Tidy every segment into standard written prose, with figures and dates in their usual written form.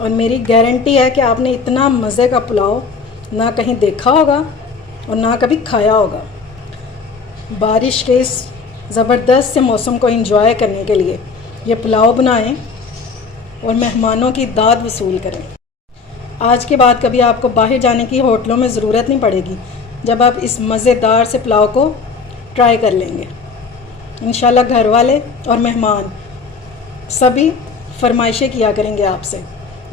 और मेरी गारंटी है कि आपने इतना मज़े का पुलाव ना कहीं देखा होगा और ना कभी खाया होगा। बारिश के इस ज़बरदस्त से मौसम को एंजॉय करने के लिए ये पुलाव बनाएं और मेहमानों की दाद वसूल करें। आज के बाद कभी आपको बाहर जाने की होटलों में ज़रूरत नहीं पड़ेगी जब आप इस मज़ेदार से पुलाव को ट्राई कर लेंगे। इंशाल्लाह घर वाले और मेहमान सभी फरमाइशें किया करेंगे आपसे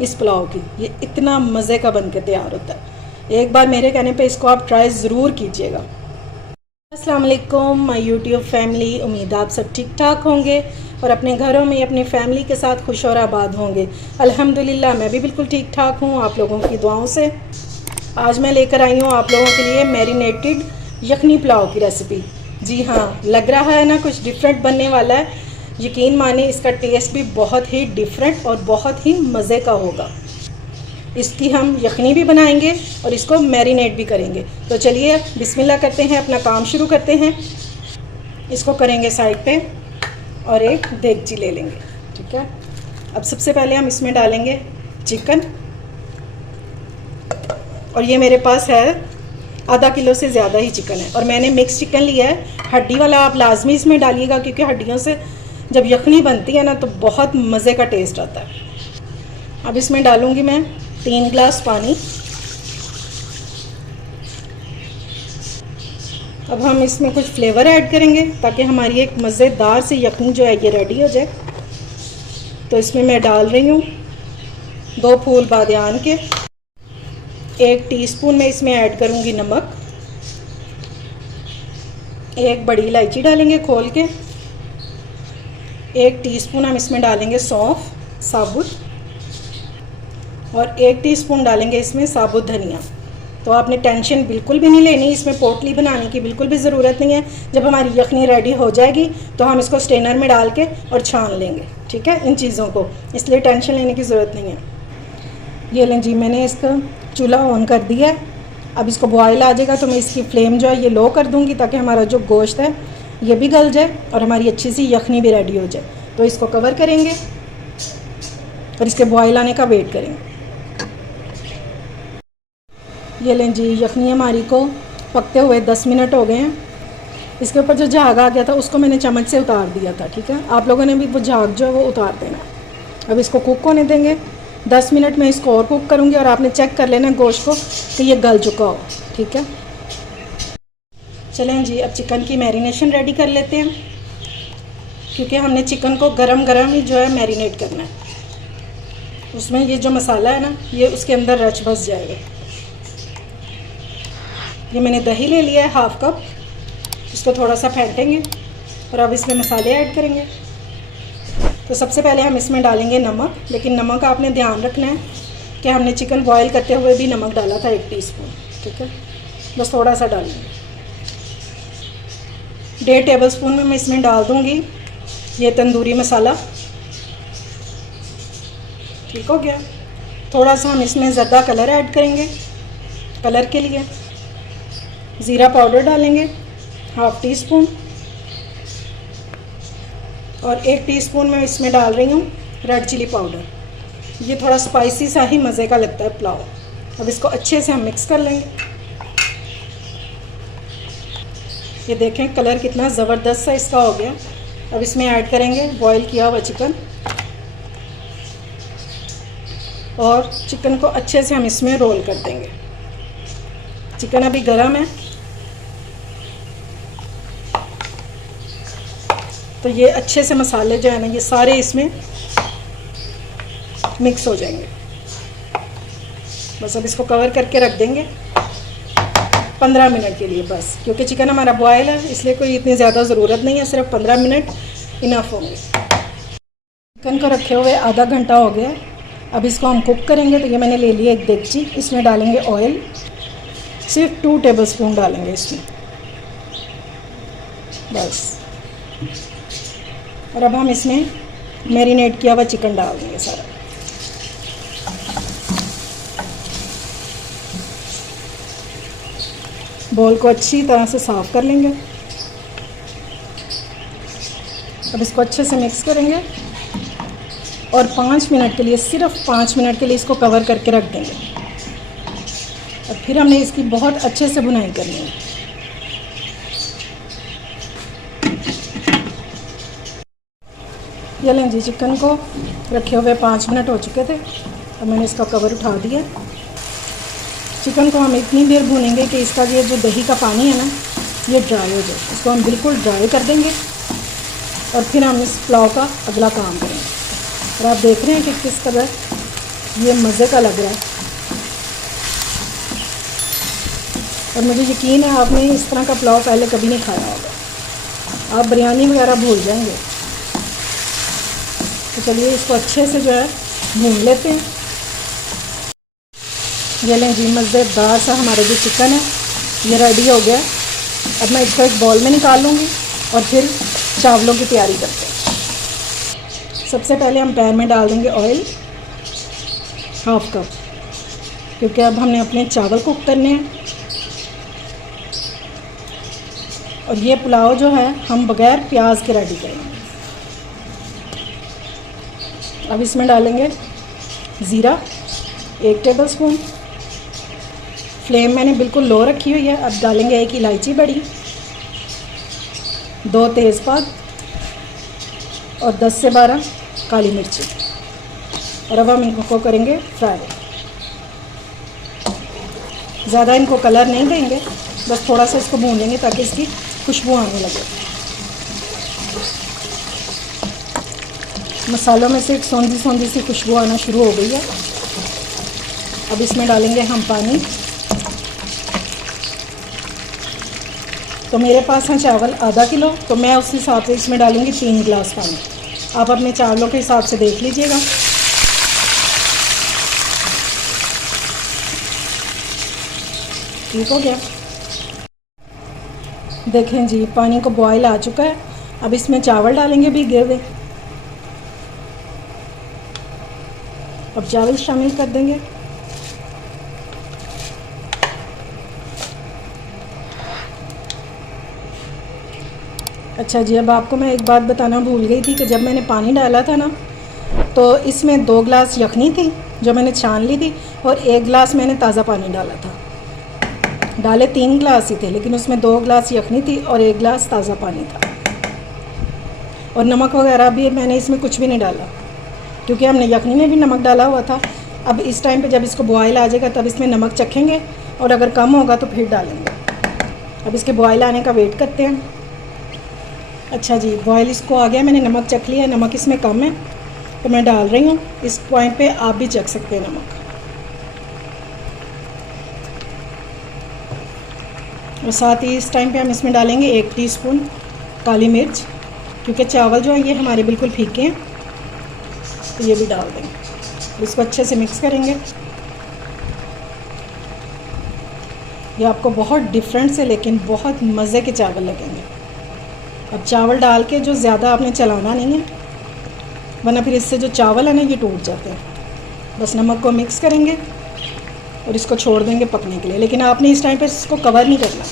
इस पुलाव की। ये इतना मज़े का बनकर तैयार होता है। एक बार मेरे कहने पे इसको आप ट्राई ज़रूर कीजिएगा। अस्सलाम वालेकुम माय यूट्यूब फैमिली, उम्मीद आप सब ठीक ठाक होंगे और अपने घरों में अपनी फैमिली के साथ खुश और आबाद होंगे। अल्हम्दुलिल्लाह मैं भी बिल्कुल ठीक ठाक हूँ आप लोगों की दुआओं से। आज मैं लेकर आई हूँ आप लोगों के लिए मैरिनेटेड यखनी पुलाव की रेसिपी। जी हाँ, लग रहा है ना कुछ डिफरेंट बनने वाला है। यकीन माने इसका टेस्ट भी बहुत ही डिफरेंट और बहुत ही मज़े का होगा। इसकी हम यखनी भी बनाएंगे और इसको मैरिनेट भी करेंगे। तो चलिए बिस्मिल्लाह करते हैं, अपना काम शुरू करते हैं। इसको करेंगे साइड पे और एक देगची ले लेंगे। ठीक है, अब सबसे पहले हम इसमें डालेंगे चिकन। और ये मेरे पास है आधा किलो से ज़्यादा ही चिकन है और मैंने मिक्स चिकन लिया है। हड्डी वाला आप लाजमी इसमें डालिएगा क्योंकि हड्डियों से जब यखनी बनती है ना तो बहुत मज़े का टेस्ट आता है। अब इसमें डालूँगी मैं 3 गिलास पानी। अब हम इसमें कुछ फ्लेवर ऐड करेंगे ताकि हमारी एक मज़ेदार सी यखनी जो है ये रेडी हो जाए। तो इसमें मैं डाल रही हूँ 2 फूल बादियान के। 1 टीस्पून में इसमें ऐड करूँगी नमक। 1 बड़ी इलायची डालेंगे खोल के। 1 टीस्पून हम इसमें डालेंगे सौंफ साबुत और 1 टीस्पून डालेंगे इसमें साबुत धनिया। तो आपने टेंशन बिल्कुल भी नहीं लेनी, इसमें पोटली बनाने की बिल्कुल भी ज़रूरत नहीं है। जब हमारी यखनी रेडी हो जाएगी तो हम इसको स्ट्रेनर में डाल के और छान लेंगे। ठीक है, इन चीज़ों को, इसलिए टेंशन लेने की ज़रूरत नहीं है। ये लें जी, मैंने इसका चूल्हा ऑन कर दिया है। अब इसको बॉयल आ जाएगा तो मैं इसकी फ्लेम जो है ये लो कर दूँगी ताकि हमारा जो गोश्त है ये भी गल जाए और हमारी अच्छी सी यखनी भी रेडी हो जाए। तो इसको कवर करेंगे और इसके बॉयल आने का वेट करेंगे। ये लें जी, यखनी हमारी को पकते हुए 10 मिनट हो गए हैं। इसके ऊपर जो झाग आ गया था उसको मैंने चम्मच से उतार दिया था। ठीक है, आप लोगों ने भी वो झाग जो है वो उतार देना। अब इसको कुक होने देंगे 10 मिनट में। इसको और कुक करूँगी और आपने चेक कर लेना गोश्त को कि ये गल चुका हो। ठीक है, चलें जी, अब चिकन की मैरिनेशन रेडी कर लेते हैं क्योंकि हमने चिकन को गरम गरम ही जो है मैरिनेट करना है। उसमें ये जो मसाला है ना ये उसके अंदर रच बस जाएगा। ये मैंने दही ले लिया है 1/2 कप। इसको थोड़ा सा फेंटेंगे और अब इसमें मसाले ऐड करेंगे। तो सबसे पहले हम इसमें डालेंगे नमक, लेकिन नमक आपने ध्यान रखना है कि हमने चिकन बॉयल करते हुए भी नमक डाला था 1 टीस्पून। ठीक है, बस थोड़ा सा डालेंगे। 1.5 टेबलस्पून में मैं इसमें डाल दूँगी ये तंदूरी मसाला। ठीक हो गया। थोड़ा सा हम इसमें ज़्यादा कलर ऐड करेंगे, कलर के लिए ज़ीरा पाउडर डालेंगे 1/2 टीस्पून और 1 टीस्पून में इसमें डाल रही हूँ रेड चिली पाउडर। ये थोड़ा स्पाइसी सा ही मज़े का लगता है पुलाव। अब इसको अच्छे से हम मिक्स कर लेंगे। ये देखें कलर कितना ज़बरदस्त सा इसका हो गया। अब इसमें ऐड करेंगे बॉईल किया हुआ चिकन और चिकन को अच्छे से हम इसमें रोल कर देंगे। चिकन अभी गर्म है तो ये अच्छे से मसाले जो है ना ये सारे इसमें मिक्स हो जाएंगे। बस अब इसको कवर करके रख देंगे 15 मिनट के लिए बस, क्योंकि चिकन हमारा बॉयल है इसलिए कोई इतनी ज़्यादा ज़रूरत नहीं है, सिर्फ 15 मिनट इनफ होंगे। चिकन को रखे हुए आधा घंटा हो गया। अब इसको हम कुक करेंगे। तो ये मैंने ले लिया एक देगची, इसमें डालेंगे ऑयल। सिर्फ 2 टेबलस्पून डालेंगे इसमें बस। और अब हम इसमें मैरिनेट किया हुआ चिकन डाल देंगे सारा। बोल को अच्छी तरह से साफ़ कर लेंगे। अब इसको अच्छे से मिक्स करेंगे और 5 मिनट के लिए, सिर्फ 5 मिनट के लिए इसको कवर करके रख देंगे। और फिर हमने इसकी बहुत अच्छे से भुनाई करनी है। ये लें जी, चिकन को रखे हुए 5 मिनट हो चुके थे, और मैंने इसका कवर उठा दिया। चिकन को हम इतनी देर भूनेंगे कि इसका ये जो दही का पानी है ना, ये ड्राई हो जाए। इसको हम बिल्कुल ड्राई कर देंगे और फिर हम इस पुलाव का अगला काम करेंगे। और आप देख रहे हैं कि किस कदर ये मज़े का लग रहा है। और मुझे यकीन है आपने इस तरह का पुलाव पहले कभी नहीं खाया होगा, आप बिरयानी वगैरह भूल जाएंगे। तो चलिए इसको अच्छे से जो है भून लेते हैं। ये लें जी, मज़ेदार सा हमारा जो चिकन है ये रेडी हो गया। अब मैं इसको एक बाउल में निकाल लूँगी और फिर चावलों की तैयारी करते हैं। सबसे पहले हम पैन में डाल देंगे ऑयल 1/2 कप, क्योंकि अब हमने अपने चावल कुक करने हैं। और ये पुलाव जो है हम बग़ैर प्याज के रेडी करेंगे। अब इसमें डालेंगे ज़ीरा 1 टेबलस्पून। फ्लेम मैंने बिल्कुल लो रखी हुई है। अब डालेंगे 1 इलायची बड़ी, 2 तेज़पात और 10 से 12 काली मिर्ची। और अब हम इनको करेंगे फ्राई। ज़्यादा इनको कलर नहीं देंगे, बस थोड़ा सा इसको भूनेंगे ताकि इसकी खुशबू आने लगे। मसालों में से एक सौंधी सौंधी सी खुशबू आना शुरू हो गई है। अब इसमें डालेंगे हम पानी। तो मेरे पास है चावल आधा किलो, तो मैं उस हिसाब से इसमें डालूँगी 3 गिलास पानी। आप अपने चावलों के हिसाब से देख लीजिएगा। ठीक हो गया। देखें जी, पानी को बॉयल आ चुका है। अब इसमें चावल डालेंगे भीगे हुए। अब चावल शामिल कर देंगे। अच्छा जी, अब आपको मैं एक बात बताना भूल गई थी कि जब मैंने पानी डाला था ना, तो इसमें 2 गिलास यखनी थी जो मैंने छान ली थी, और 1 गिलास मैंने ताज़ा पानी डाला था। डाले 3 गिलास ही थे, लेकिन उसमें 2 गिलास यखनी थी और 1 गिलास ताज़ा पानी था। और नमक वगैरह भी मैंने इसमें कुछ भी नहीं डाला, क्योंकि हमने यखनी में भी नमक डाला हुआ था। अब इस टाइम पे जब इसको बॉयल आ जाएगा तब इसमें नमक चखेंगे, और अगर कम होगा तो फिर डालेंगे। अब इसके बॉयल आने का वेट करते हैं। अच्छा जी, बॉयल इसको आ गया, मैंने नमक चख लिया। नमक इसमें कम है तो मैं डाल रही हूँ। इस पॉइंट पे आप भी चख सकते हैं नमक। और साथ ही इस टाइम पे हम इसमें डालेंगे 1 टीस्पून काली मिर्च, क्योंकि चावल जो है ये हमारे बिल्कुल फीके हैं, तो ये भी डाल देंगे। इसको अच्छे से मिक्स करेंगे। ये आपको बहुत डिफरेंट से लेकिन बहुत मज़े के चावल लगेंगे। अब चावल डाल के जो ज़्यादा आपने चलाना नहीं है, वरना फिर इससे जो चावल है ना ये टूट जाते हैं। बस नमक को मिक्स करेंगे और इसको छोड़ देंगे पकने के लिए, लेकिन आपने इस टाइम पर इसको कवर नहीं करना।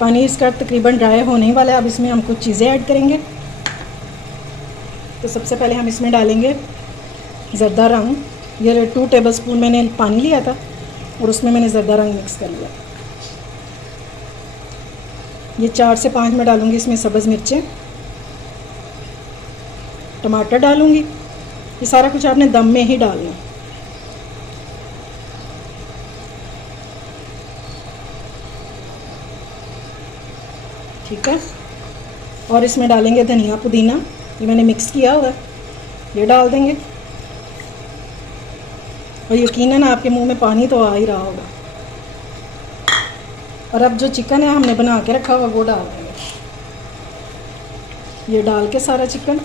पानी इसका तकरीबन ड्राई होने ही वाला है। अब इसमें हम कुछ चीज़ें ऐड करेंगे। तो सबसे पहले हम इसमें डालेंगे ज़रदा रंग। ये 2 टेबलस्पून मैंने पानी लिया था और उसमें मैंने ज़रदा रंग मिक्स कर लिया। ये 4 से 5 में डालूँगी इसमें सब्ज़ मिर्चें, टमाटर डालूँगी। ये सारा कुछ आपने दम में ही डालना है। ठीक है। और इसमें डालेंगे धनिया पुदीना, ये मैंने मिक्स किया हुआ है, ये डाल देंगे। और यकीनन आपके मुंह में पानी तो आ ही रहा होगा। और अब जो चिकन है हमने बना के रखा हुआ वो डाल देंगे। ये डाल के सारा चिकन,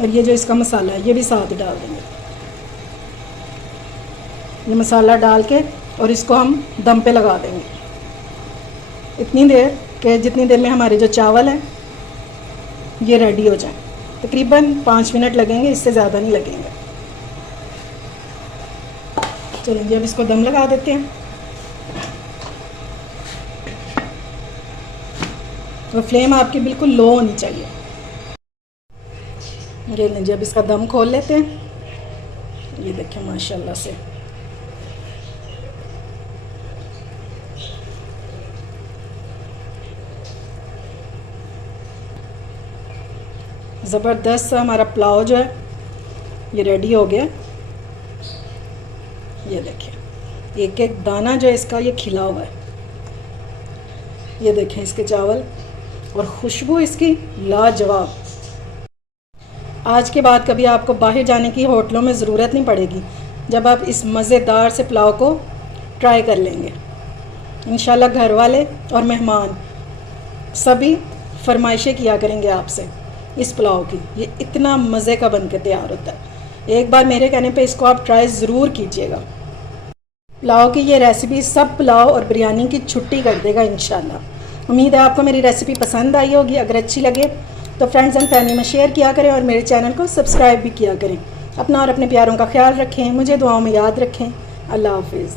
और ये जो इसका मसाला है ये भी साथ डाल देंगे। ये मसाला डाल के और इसको हम दम पे लगा देंगे इतनी देर कि जितनी देर में हमारे जो चावल हैं ये रेडी हो जाए। तकरीबन 5 मिनट लगेंगे, इससे ज़्यादा नहीं लगेंगे। चलिए अब इसको दम लगा देते हैं। और फ्लेम आपकी बिल्कुल लो होनी चाहिए। ये लीजिए, अब इसका दम खोल लेते हैं। ये देखिए माशाल्लाह से ज़बरदस्त सा हमारा पुलाव जो है ये रेडी हो गया। ये देखिए एक एक दाना जो है इसका ये खिला हुआ है। ये देखें इसके चावल और खुशबू इसकी लाजवाब। आज के बाद कभी आपको बाहर जाने की होटलों में ज़रूरत नहीं पड़ेगी जब आप इस मज़ेदार से पुलाव को ट्राई कर लेंगे। इंशाल्लाह घर वाले और मेहमान सभी फरमाइशें किया करेंगे आपसे इस पुलाव की। ये इतना मज़े का बन के तैयार होता है। एक बार मेरे कहने पे इसको आप ट्राई ज़रूर कीजिएगा। पुलाव की ये रेसिपी सब पुलाव और बिरयानी की छुट्टी कर देगा इंशाल्लाह। उम्मीद है आपको मेरी रेसिपी पसंद आई होगी। अगर अच्छी लगे तो फ्रेंड्स एंड फैमिली में शेयर किया करें और मेरे चैनल को सब्सक्राइब भी किया करें। अपना और अपने प्यारों का ख्याल रखें, मुझे दुआओं में याद रखें। अल्लाह हाफिज़।